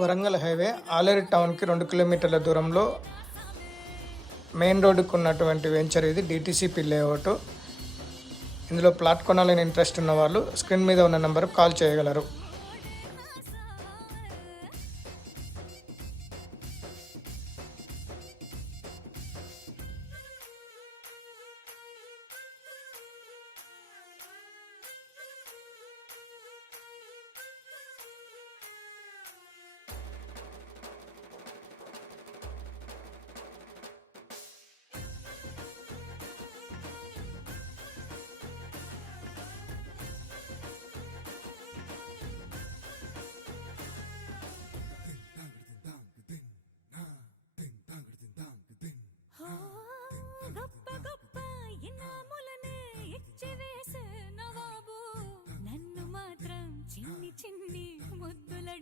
Warangal highway Aleru టౌన్కి 2 కిలోమీటర్ల దూరంలో మెయిన్ రోడ్డుకు ఉన్నటువంటి వెంచర్ ఇది డిటిసిపి లేఅవుట్. ఇందులో ప్లాట్ కొనాలని ఇంట్రెస్ట్ ఉన్న వాళ్ళు స్క్రీన్ మీద ఉన్న నెంబర్కి కాల్ చేయగలరు.